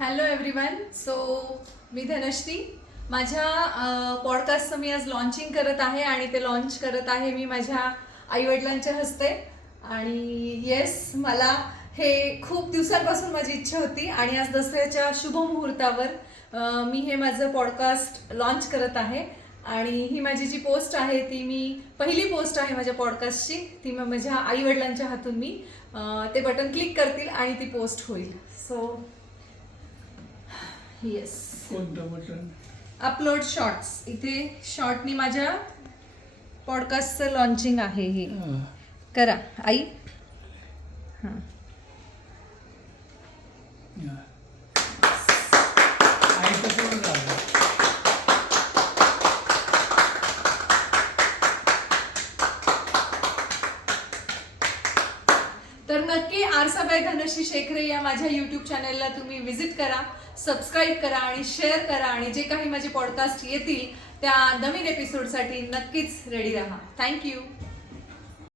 Hello everyone so मी धनश्री. माझ्या पॉडकास्टचं मी आज लॉन्चिंग करत आहे आणि ते लॉन्च करत आहे मी माझ्या आईवडिलांच्या हस्ते. आणि येस मला हे खूप दिवसांपासून माझी इच्छा होती आणि आज दसऱ्याच्या शुभ मुहूर्तावर मी हे माझं पॉडकास्ट लॉन्च करत आहे. आणि ही माझी जी पोस्ट आहे ती मी पहिली पोस्ट आहे माझ्या पॉडकास्टची ती मग माझ्या आईवडिलांच्या हातून मी ते बटन क्लिक करतील आणि ती पोस्ट होईल. सो येस कोणतं बटन अपलोड शॉर्ट्स इथे शॉर्टनी माझ्या पॉडकास्टचं लॉन्चिंग आहे हे. करा. आई. हां. तर नक्की आरसाबाई धनश्री शेखरे या माझ्या यूट्यूब चॅनलला तुम्ही व्हिजिट करा सबस्क्राईब करा आणि शेअर करा आणि जे काही माझे पॉडकास्ट येतील त्या नवीन एपिसोडसाठी नक्कीच रेडी राहा. थँक्यू